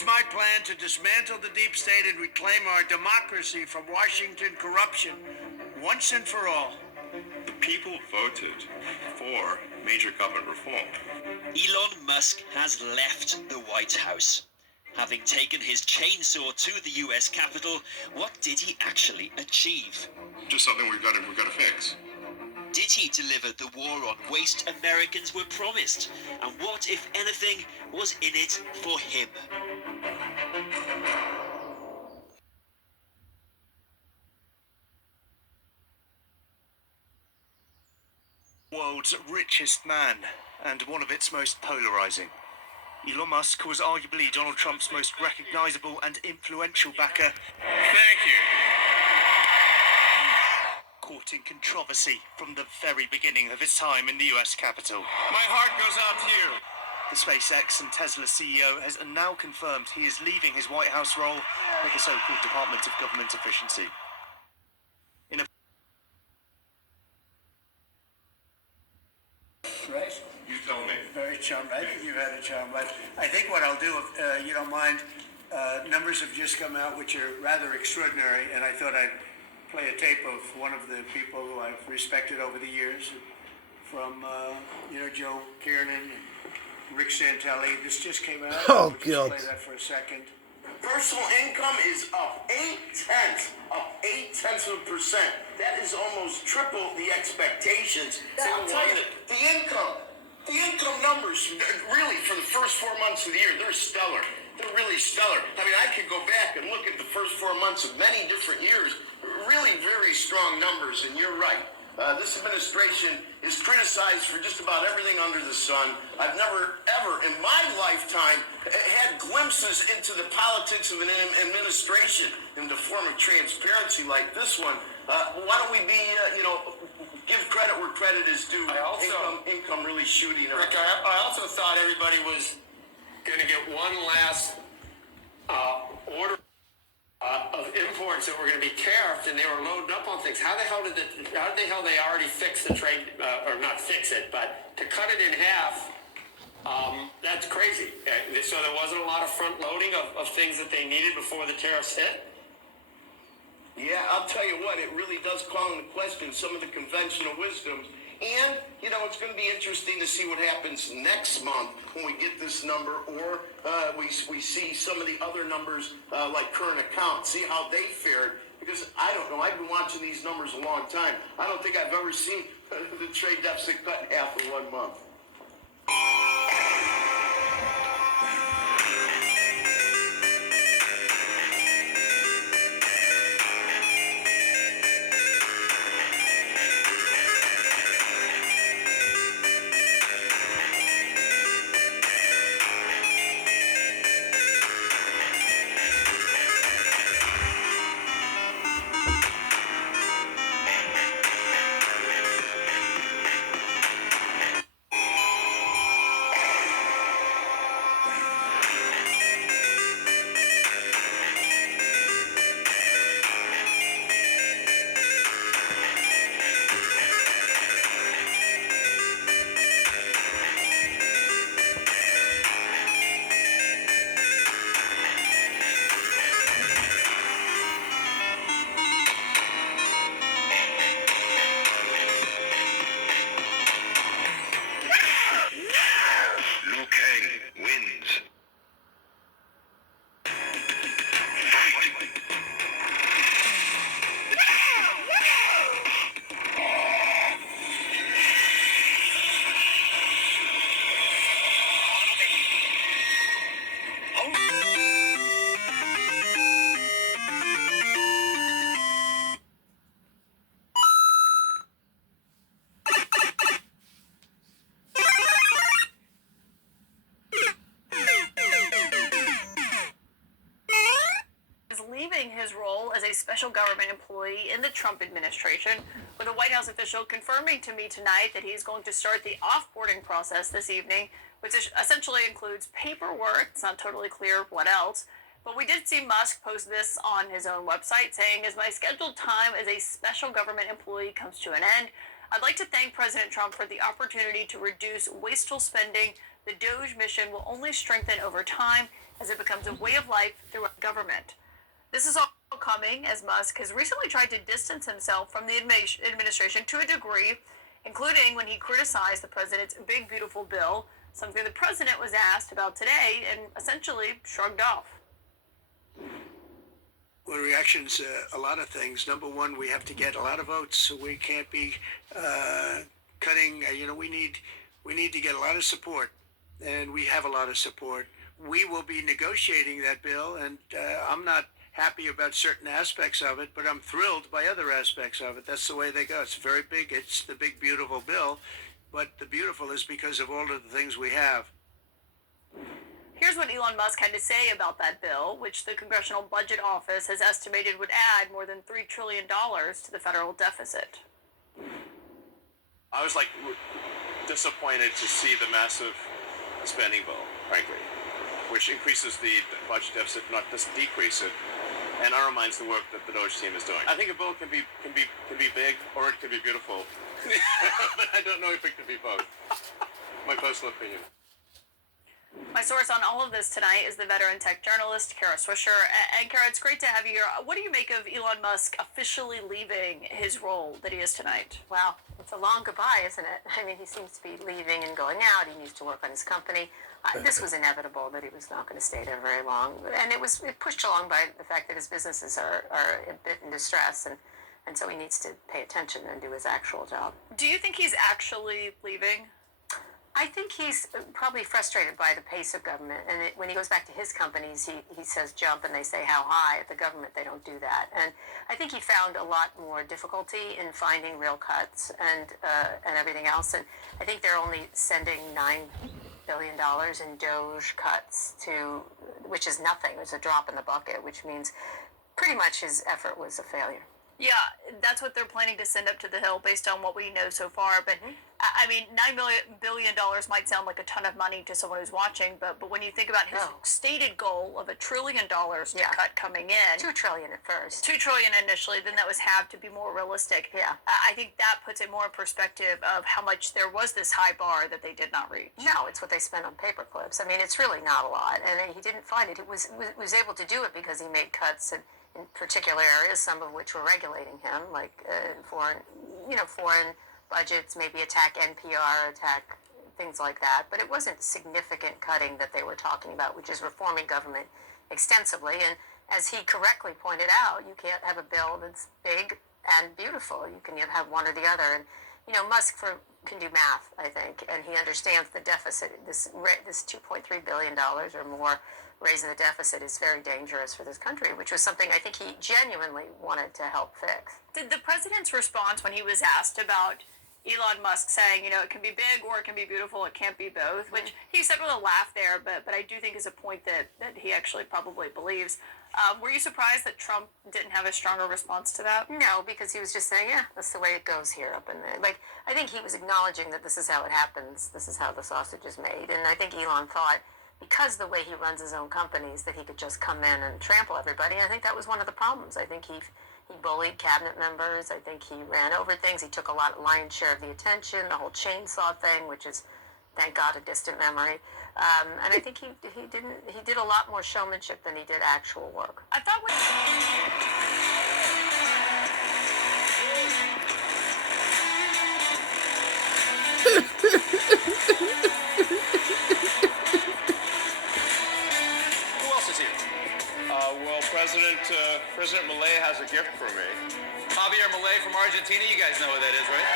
is my plan to dismantle the deep state and reclaim our democracy from Washington corruption once and for all. The people voted for major government reform. Elon Musk has left the White House. Having taken his chainsaw to the US Capitol, what did he actually achieve? Just something we've got to fix. Did he deliver the war on waste Americans were promised? And what, if anything, was in it for him? World's richest man, and one of its most polarizing. Elon Musk was arguably Donald Trump's most recognizable and influential backer. Thank you. Caught in controversy from the very beginning of his time in the US Capitol. My heart goes out to you. The SpaceX and Tesla CEO has now confirmed he is leaving his White House role at the so-called Department of Government Efficiency. Right? You tell me. Very charmed. I think you've had a charm life. I think what I'll do, if you don't mind, numbers have just come out which are rather extraordinary, and I thought I'd play a tape of one of the people who I've respected over the years, from Joe Kiernan and Rick Santelli. This just came out. Oh, we'll God. just play that for a second. Personal income is up 0.8%. That is almost triple the expectations. I'll tell you, the income numbers, really, for the first 4 months of the year, they're stellar. They're really stellar. I mean, I could go back and look at the first 4 months of many different years. Really very strong numbers, and you're right. This administration is criticized for just about everything under the sun. I've never, ever in my lifetime had glimpses into the politics of an administration in the form of transparency like this one. Why don't we be, give credit where credit is due. Income really shooting up. Rick, I also thought everybody was going to get one last order of imports that were going to be tariffed, and they were loading up on things. How the hell did they already fix the trade, or not fix it, but to cut it in half? That's crazy. So there wasn't a lot of front loading of things that they needed before the tariffs hit. Yeah, I'll tell you what, it really does call into question some of the conventional wisdoms. And, it's going to be interesting to see what happens next month when we get this number, or we see some of the other numbers like current account, see how they fared. Because I don't know, I've been watching these numbers a long time. I don't think I've ever seen the trade deficit cut in half in 1 month. His role as a special government employee in the Trump administration, with a White House official confirming to me tonight that he's going to start the offboarding process this evening, which essentially includes paperwork. It's not totally clear what else, but we did see Musk post this on his own website saying, as my scheduled time as a special government employee comes to an end, I'd like to thank President Trump for the opportunity to reduce wasteful spending. The DOGE mission will only strengthen over time as it becomes a way of life throughout government. This is all coming as Musk has recently tried to distance himself from the administration to a degree, including when he criticized the president's big, beautiful bill, something the president was asked about today and essentially shrugged off. Well, reactions, a lot of things. Number one, we have to get a lot of votes, so we can't be cutting. We need to get a lot of support, and we have a lot of support. We will be negotiating that bill, and I'm not happy about certain aspects of it, but I'm thrilled by other aspects of it. That's the way they go. It's very big. It's the big, beautiful bill, but the beautiful is because of all of the things we have. Here's what Elon Musk had to say about that bill, which the Congressional Budget Office has estimated would add more than $3 trillion to the federal deficit. I was disappointed to see the massive spending bill, frankly, which increases the budget deficit, not just decrease it, and undermines the work that the DOGE team is doing. I think a bill can be big or it can be beautiful, but I don't know if it can be both. My personal opinion. My source on all of this tonight is the veteran tech journalist, Kara Swisher. And Kara, it's great to have you here. What do you make of Elon Musk officially leaving his role that he is tonight? Well, it's a long goodbye, isn't it? I mean, he seems to be leaving and going out. He needs to work on his company. This was inevitable that he was not going to stay there very long. And it pushed along by the fact that his businesses are a bit in distress. And so he needs to pay attention and do his actual job. Do you think he's actually leaving? I think he's probably frustrated by the pace of government. And when he goes back to his companies, he says jump and they say how high. At the government, they don't do that. And I think he found a lot more difficulty in finding real cuts and everything else. And I think they're only sending $9 billion in DOGE cuts which is nothing. It's a drop in the bucket, which means pretty much his effort was a failure. Yeah, that's what they're planning to send up to the Hill based on what we know so far. But I mean, $9 billion might sound like a ton of money to someone who's watching, but when you think about his stated goal of $1 trillion to cut coming in, $2 trillion at first, $2 trillion initially, then that was halved to be more realistic. Yeah, I think that puts it more in perspective of how much there was this high bar that they did not reach. No, it's what they spent on paper clips. I mean, it's really not a lot, and he didn't find it. He was able to do it because he made cuts in particular areas, some of which were regulating him, like foreign budgets, maybe attack NPR, attack things like that. But it wasn't significant cutting that they were talking about, which is reforming government extensively. And as he correctly pointed out, you can't have a bill that's big and beautiful. You can either have one or the other. And Musk can do math, I think, and he understands the deficit. This $2.3 billion or more raising the deficit is very dangerous for this country, which was something I think he genuinely wanted to help fix. Did the president's response when he was asked about Elon Musk saying, it can be big or it can be beautiful, it can't be both, which he said with a laugh there, but I do think is a point that he actually probably believes. Were you surprised that Trump didn't have a stronger response to that? No, because he was just saying, yeah, that's the way it goes here up in there. I think he was acknowledging that this is how it happens, this is how the sausage is made, and I think Elon thought, because the way he runs his own companies, that he could just come in and trample everybody. And I think that was one of the problems. I think he bullied cabinet members. I think he ran over things. He took a lion's share of the attention, the whole chainsaw thing, which is, thank God, a distant memory. And I think he did a lot more showmanship than he did actual work. I thought President Milei has a gift for me. Javier Milei from Argentina. You guys know who that is, right?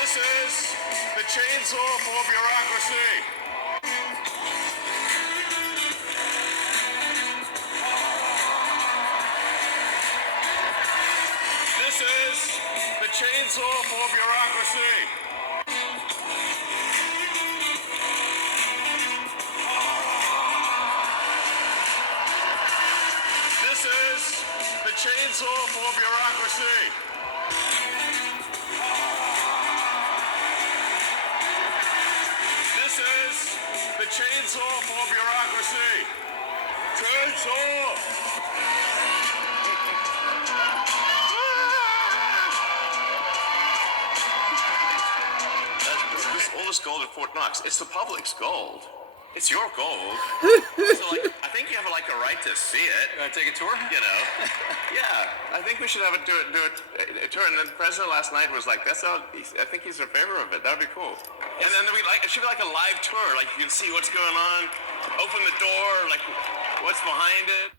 This is the chainsaw for bureaucracy. Chainsaw for bureaucracy. This is the chainsaw for bureaucracy. the chainsaw for bureaucracy. Chainsaw. All this gold at Fort Knox, it's the public's gold. It's your gold. So, like, I think you have like a right to see it. You want to take a tour? You know, yeah. I think we should have do a tour. And the president last night was like, "That's all." I think he's in favor of it. That'd be cool. And then it should be like a live tour. Like you can see what's going on. Open the door. Like what's behind it.